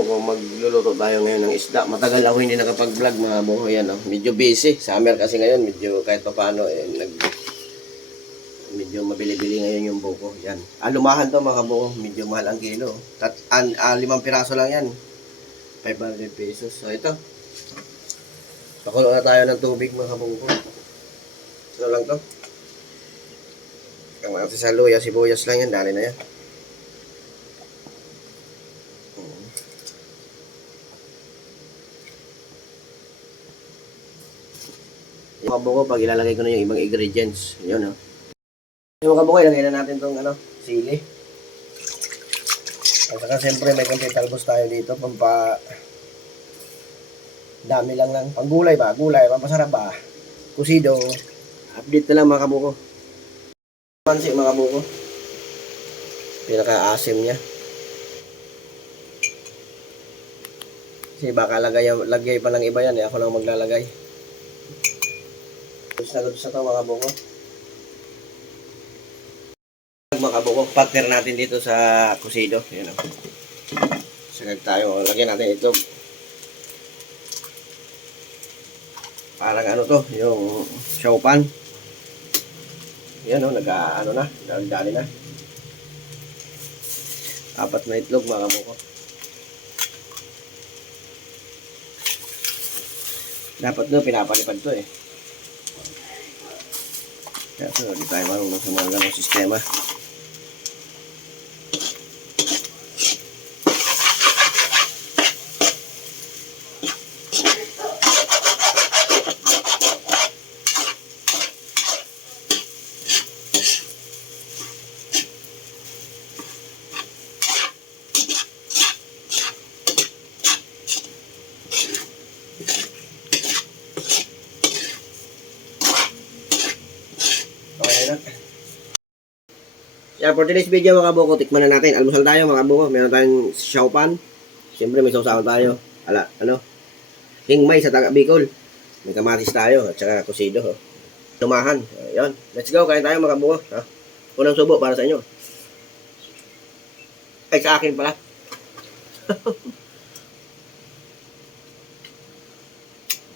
kabuko, magluluto tayo ngayon ng isda. Matagal ako hindi nakapag-vlog mga kabuko. Yan, oh. Medyo busy. Summer kasi ngayon, medyo kahit pa paano, medyo mabili-bili ngayon yung buko. Yan. Lumahan to mga kabuko. Medyo mahal ang kilo. 5 piraso lang yan. 500 pesos. So ito. Pakulo na tayo ng tubig mga kabuko. Ano lang to? Ang mga sa luya, sibuyas lang yan. Dali na yan. Yung kabuko, pag ilalagay ko na yung ibang ingredients. Yun, oh. Yung kabuko, ilagay na natin itong sili. At saka siyempre may konting talbos tayo dito. Dami lang lang. Panggulay ba? Gulay, pampasarap ba? Kusido. Update na lang mga kabuko. Pansi mga kabuko. Pinaka-asim niya. Kasi baka lagay pa ng iba yan. Ako lang maglalagay. Sagot sa ito mga kabuko. Mga kabuko, partner natin dito sa kusido. Yan o. Sagad tayo. Lagyan natin ito. Parang ano to, yung shawpan. Yan o, nag-ano na, nagdali na. 4 na itlog mga kabuko. Dapat no, pinapalipad to eh. Kaya so, di tayo marunong sa mga ganong sistema. Yeah, for today's video mga kabuko, tikman na natin. Almusal tayo mga kabuko. Meron tayong shawpan. Siyempre may sausawan tayo. Hingmay sa taga Bicol. May kamatis tayo at saka kusido. Tumahan. Ayun. Let's go, kain tayo mga kabuko. Unang subo para sa inyo. Ay, sa akin pala.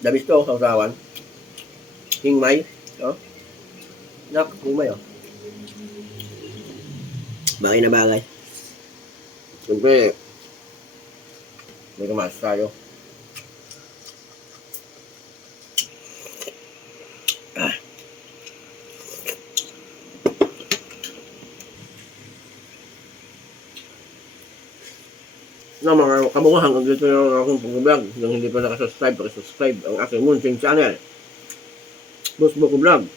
Dabis to, sausawan. Hingmay. Hingmay bagay na bagay. Siyempre, may kamatis tayo. Mga kabuko, hanggang dito na ang aking pag-vlog. Kung hindi pa nakasubscribe, pakisubscribe ang aking munting channel, Boss Buko Vlog.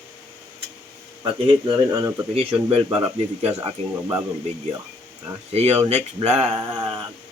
At i-hit na rin ang notification bell para updated ka sa aking bagong video. See you next vlog!